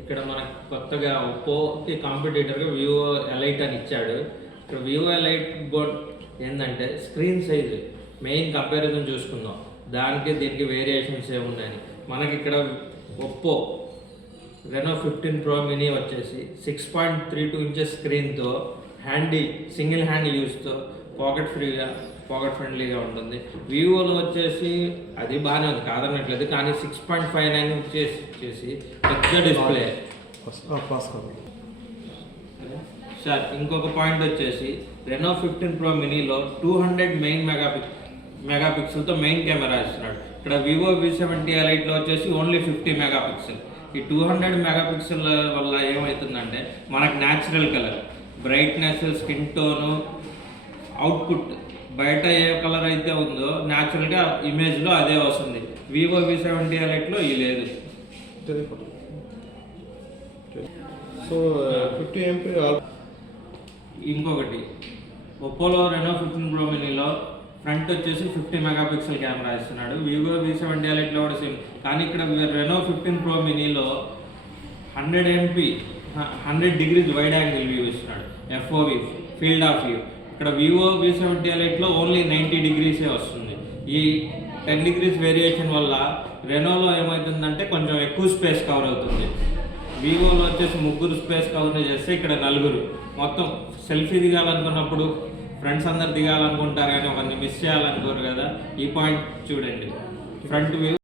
ఇక్కడ మనకు కొత్తగా ఒప్పోకి కాంపిటేటర్గా వివో ఎలైట్ అని ఇచ్చాడు. ఇక్కడ వివో ఎలైట్ బోర్డ్ ఏంటంటే స్క్రీన్ సైజు మెయిన్ కంపారిజన్ చూసుకుందాం, దానికి దీనికి వేరియేషన్స్ ఏమున్నాయని. మనకి ఇక్కడ ఒప్పో రెనో 15 Pro మినీ వచ్చేసి 6.32 ఇంచెస్ స్క్రీన్తో హ్యాండీ సింగిల్ హ్యాండ్ యూస్తో పాకెట్ ఫ్రెండ్లీగా ఉంటుంది. వివోలో వచ్చేసి అది బాగానే ఉంది, కాదనట్లేదు, కానీ 6.59 ఇంచెస్ వచ్చేసి పెద్ద డిస్ప్లే. సార్ ఇంకొక పాయింట్ వచ్చేసి రెనో 15 Pro మినీలో 200 మెగాపిక్సెల్తో మెయిన్ కెమెరా ఇస్తున్నాడు. ఇక్కడ వివో V70 ఎలైట్లో వచ్చేసి ఓన్లీ 50 మెగాపిక్సెల్. ఈ 200 మెగాపిక్సెల్ వల్ల ఏమవుతుందంటే మనకు natural colour, brightness, skin tone, output బయట ఏ కలర్ అయితే ఉందో న్యాచురల్గా ఇమేజ్లో అదే వస్తుంది. వివో V70 ఎలైట్లో ఇది లేదు. So 50 MP. ఇంకొకటి ఒప్పోలో రెనో 15 Pro మినీలో ఫ్రంట్ వచ్చేసి 50 మెగాపిక్సెల్ కెమెరా ఇస్తున్నాడు. వివో V70 ఎలైట్లో కూడా సేమ్, కానీ ఇక్కడ రెనో 15 Pro మినీలో 100 MP 100 degrees wide angle view ఇస్తున్నాడు, FOV ఫీల్డ్ ఆఫ్ వ్యూ. ఇక్కడ వివో V70 ఎలైట్లో ఓన్లీ 90 degrees వస్తుంది. ఈ 10 degrees వేరియేషన్ వల్ల రెనోలో ఏమవుతుందంటే కొంచెం ఎక్కువ స్పేస్ కవర్ అవుతుంది. వివోలో వచ్చేసి 3 స్పేస్ కవర్ చేస్తే ఇక్కడ 4. మొత్తం సెల్ఫీ దిగాలనుకున్నప్పుడు ఫ్రెండ్స్ అందరు దిగాలనుకుంటారు కానీ ఒకరిని మిస్ చేయాలనుకోరు కదా. ఈ పాయింట్ చూడండి, ఫ్రంట్ వ్యూ